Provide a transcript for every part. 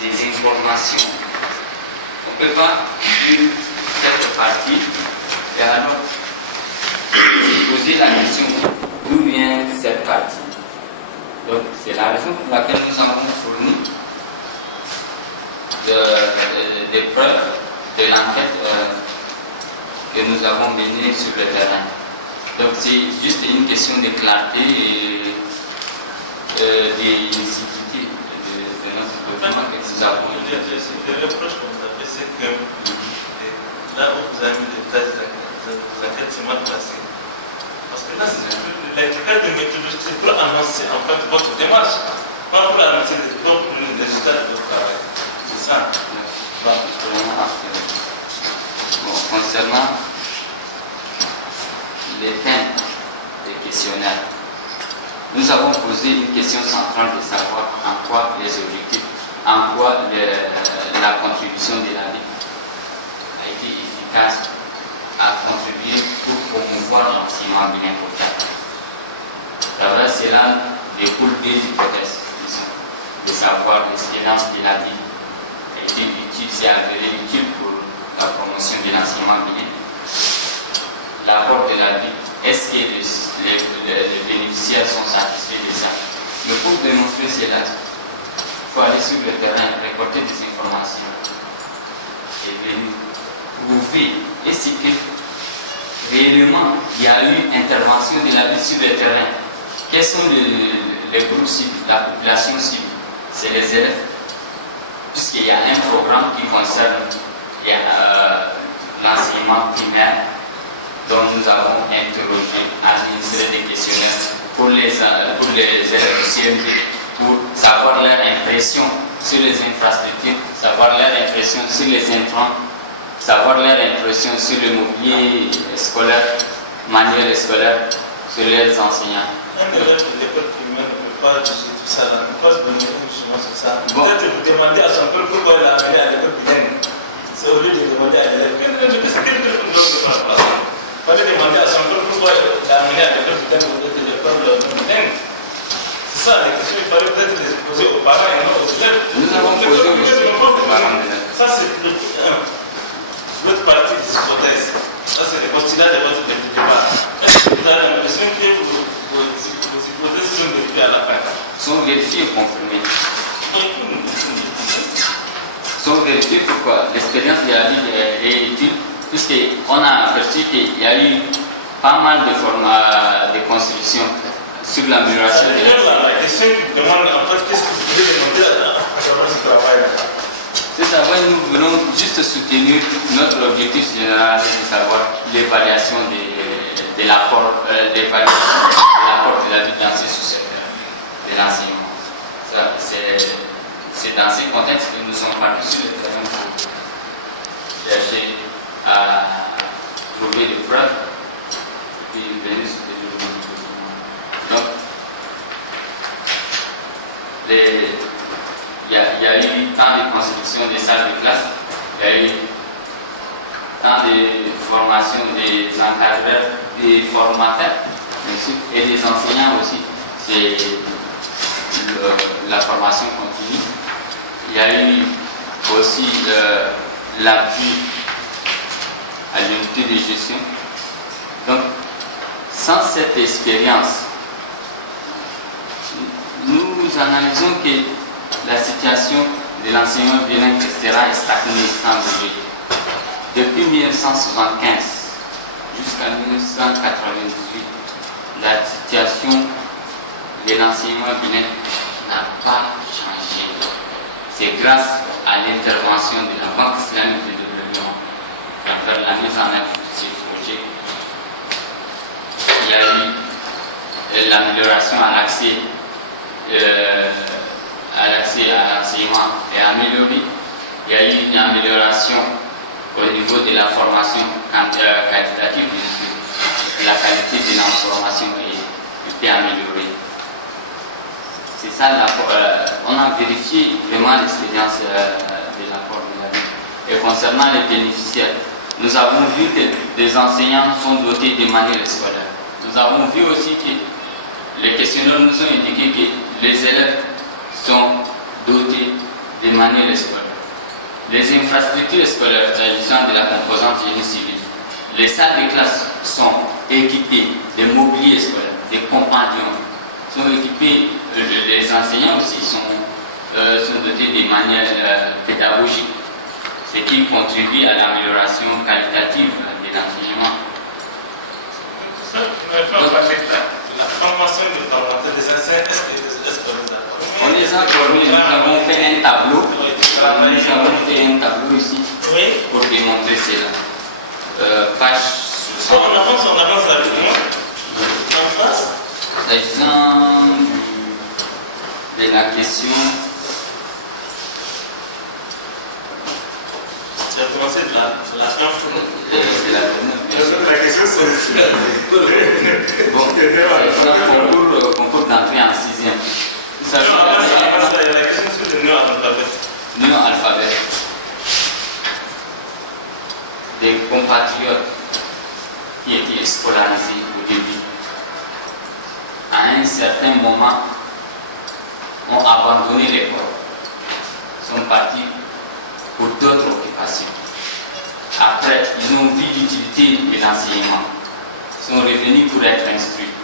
des informations. On ne peut pas lire cette partie et alors poser la question d'où vient cette partie. Donc c'est la raison pour laquelle nous avons fourni des preuves de l'enquête que nous avons menée sur le terrain. Donc c'est juste une question de clarté et d'insincérité de notre document que nous avons. Le reproche qu'on vous a fait, c'est que là où vous avez mis les détails de l'enquête, c'est mal placé. Parce que là, l'enquête de méthodologie, c'est pour annoncer en fait votre démarche, pas pour annoncer les résultats de votre travail. C'est ça. Bon, concernant les thèmes des questionnaires, nous avons posé une question centrale de savoir en quoi les objectifs, en quoi la contribution de la Ligue a été efficace à contribuer pour promouvoir l'enseignement bilingue au Tchad. Alors cela découle des hypothèses, de savoir l'expérience de la Ligue a été utile, s'est avérée utile pour la promotion de l'enseignement bilingue. L'apport de la Ligue, est-ce que les bénéficiaires sont satisfaits de ça? Mais pour démontrer cela, il faut aller sur le terrain, récolter des informations et venir prouver est-ce que réellement il y a eu intervention de la vie sur le terrain. Quels sont les groupes cibles, la population cible? C'est les élèves, puisqu'il y a un programme qui concerne l'enseignement primaire dont nous avons interrogé, administré des questionnaires pour les élèves du CMD pour savoir leur impression sur les infrastructures, savoir leur impression sur les intrants, savoir leur impression sur le mobilier scolaire, manuel scolaire, sur leurs enseignants. Un élève de l'école primaire ne peut pas juger tout ça, là. Ne peut pas se donner une jugement sur ça. Bon. Peut-être vous demandez à son père pourquoi il l'a amené à l'école primaire. C'est au lieu de demander à l'élève. Quel est le il fallait demander à son père pourquoi il l'a amené à l'école primaire au lieu de l'école primaire. C'est ça, les questions, il fallait peut-être les poser aux parents et non aux élèves. Nous avons posé aussi aux parents d'élèves. Ça, c'est l'autre partie des hypothèses. Ça, c'est les postulats de votre débat. Est-ce que vous avez l'impression que vos hypothèses sont vérifiées à la fin? Sont vérifiées et confirmées. Sont vérifiées pourquoi l'expérience de la Ligue est utile, puisqu'on a aperçu qu'il y a eu pas mal de formats de construction sur l'amélioration de la question demande en fait qu'est-ce que vous voulez demander à ce travail. C'est savoir, nous voulons juste soutenir notre objectif général, c'est de savoir l'évaluation de l'apport de la vie dans ce sous-secteur de l'enseignement. C'est dans ce contexte que nous sommes partis sur le terrain pour chercher à trouver des preuves et venir sur des documents. Donc, il y a eu tant de construction des salles de classe, il y a eu tant de formation des encadreurs, des formateurs, bien sûr, et des enseignants aussi. C'est la formation continue. Il y a eu aussi l'appui à l'unité de gestion. Donc, sans cette expérience, nous analysons que la situation de l'enseignement bilingue sera stagnée sans bouger. Depuis 1975 jusqu'à 1998, la situation de l'enseignement bilingue n'a pas changé. C'est grâce à l'intervention de la Banque islamique de développement à travers la mise en œuvre de ces projets. Il y a eu l'amélioration à l'accès à l'enseignement est amélioré. Il y a eu une amélioration au niveau de la formation qualitative, la qualité de l'information est améliorée. C'est ça, on a vérifié vraiment l'expérience de l'apport de la vie. Et concernant les bénéficiaires, nous avons vu que les enseignants sont dotés de manuels scolaires. Nous avons vu aussi que les questionnaires nous ont indiqué que les élèves sont dotés de manuels scolaires. Les infrastructures scolaires, s'agissant de la composante génie civil, les salles de classe sont équipées de mobilier scolaire, des compagnons, sont équipés, les enseignants aussi sont dotés des manuels pédagogiques, ce qui contribue à l'amélioration qualitative de l'enseignement. La formation des formateurs des enseignants, est-ce qu'on les a formés? On les a formés, nous avons fait un tableau. Nous avons fait un tableau ici pour démontrer cela. Page 60. On avance avec moi. En face. S'agissant de la question. Tu as commencé de la fin. C'est la dernière, bien sûr. La question c'est. Bon, concours d'entrée en 6e. La question sur le néo-alphabet. Néo-alphabet. Des compatriotes qui étaient scolarisés au début, à un certain moment, ont abandonné l'école, sont partis pour d'autres occupations. Après, ils ont vu l'utilité de l'enseignement, sont revenus pour être instruits.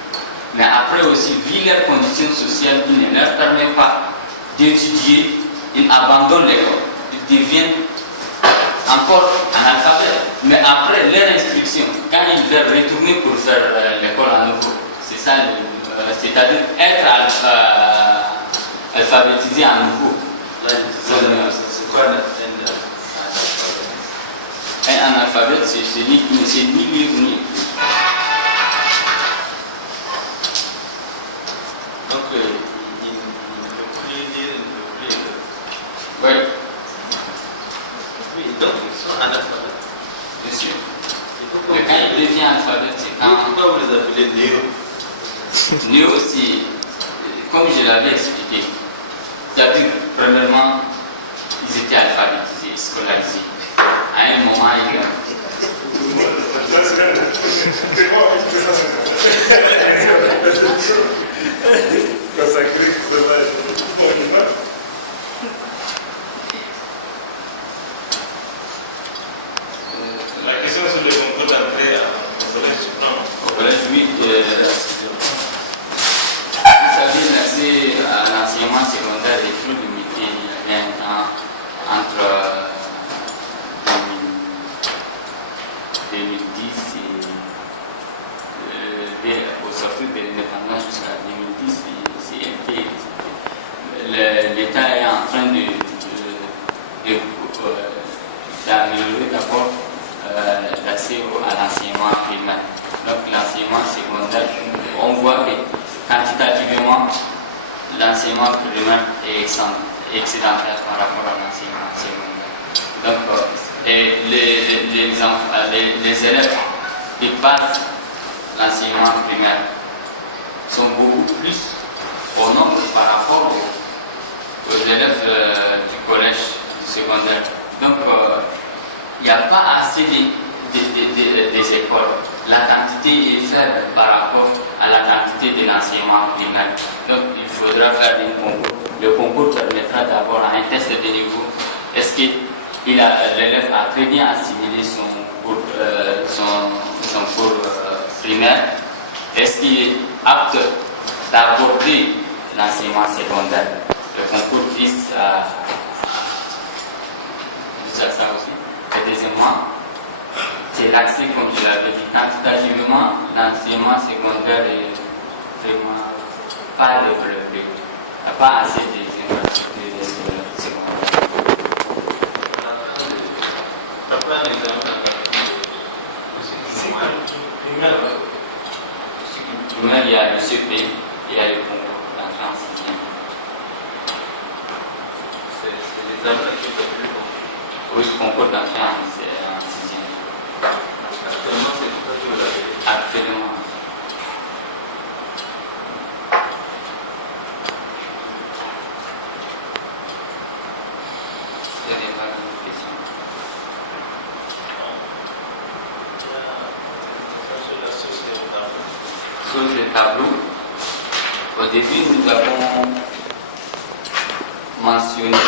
Mais après aussi, vu leurs conditions sociales qui ne leur permettent pas d'étudier, ils abandonnent l'école. Ils deviennent encore analphabètes. Mais après leur instruction, quand ils veulent retourner pour faire l'école à nouveau, c'est ça, c'est-à-dire être alphabétisé à nouveau. C'est quoi un analphabète? C'est ni lire ni écrire. Donc, il ne peut plus lire, il ne peut plus écrire. Oui, Oui, donc ils sont analphabètes. bien sûr. Mais quand il devient alphabète, c'est quand. Pourquoi vous les appelez néo? Néo, c'est comme je l'avais expliqué. C'est-à-dire, premièrement, ils étaient alphabétisés, scolarisés. À un moment égal. La question sur le concours d'entrée au collège, non? Au collège, oui. Vous savez, l'accès à l'enseignement secondaire est plus limité. Il y avait un temps entre 2010 et au sortir de l'indépendance jusqu'à 2010, c'est un peu. L'État est en train d'améliorer d'abord l'accès à l'enseignement primaire. Donc l'enseignement secondaire, on voit que quantitativement, l'enseignement primaire est excédentaire par rapport à l'enseignement secondaire. Donc les élèves qui passent l'enseignement primaire sont beaucoup plus au nombre par rapport aux élèves du collège, du secondaire. Donc, il n'y a pas assez des écoles. La quantité est faible par rapport à la quantité de l'enseignement primaire. Donc, il faudra faire un concours. Le concours permettra d'avoir un test de niveau. Est-ce que l'élève a très bien assimilé son cours primaire? Est-ce qu'il est apte d'aborder l'enseignement secondaire? Le concours vise à ça aussi. Et deuxièmement, c'est l'accès, comme je l'avais dit, quantitativement, l'enseignement secondaire est vraiment pas développé. Il n'y a pas assez d'infrastructures secondaires. Après un examen, Primaire, il y a le CP et il y a le concours d'entrée en 6e. c'est l'examen qui est le plus long. Oui, le concours d'entrée en 6e. Actuellement, c'est pour ça que vous l'avez. Actuellement. Il n'y a pas de questions. Sur le tableau, au début, nous avons mentionné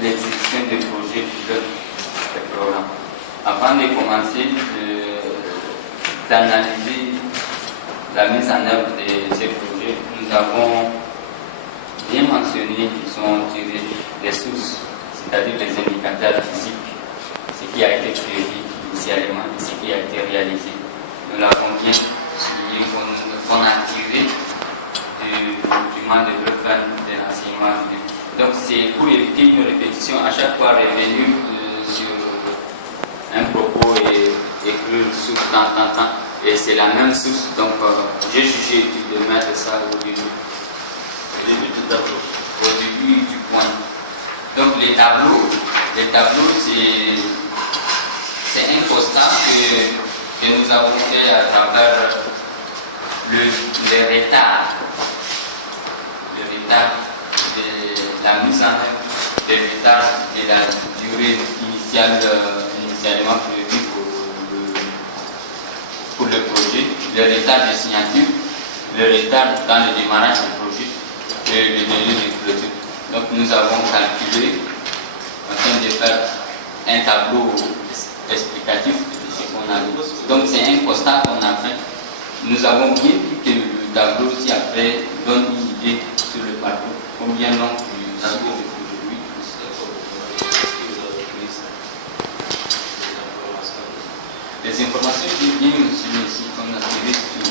l'exécution des projets pilotes des programmes. Avant de commencer, d'analyser la mise en œuvre de ces projets, nous avons bien mentionné qu'ils sont tirés des sources, c'est-à-dire les indicateurs physiques, ce qui a été prévu initialement et ce qui a été réalisé. Nous l'avons bien souligné qu'on a tiré du document de plan de l'enseignement. Donc c'est pour éviter une répétition, à chaque fois revenir sur un propos et écrire source tant. Et c'est la même source, donc j'ai jugé utile de mettre ça au début. Au début du tableau. Au début du point. Donc les tableaux c'est un constat que nous avons fait à travers le retard de la mise en œuvre, le retard de la durée initialement prévue pour le projet, le retard de signature, le retard dans le démarrage du projet et le délai de clôture. Donc nous avons calculé afin de faire un tableau explicatif de ce qu'on a vu. Donc c'est un constat qu'on a fait. Nous avons bien vu que le tableau ci-après donne une idée sur le parcours. Combien long du tableau de aujourd'hui. Les informations qui viennent mentionnées ici, comme on a tiré sur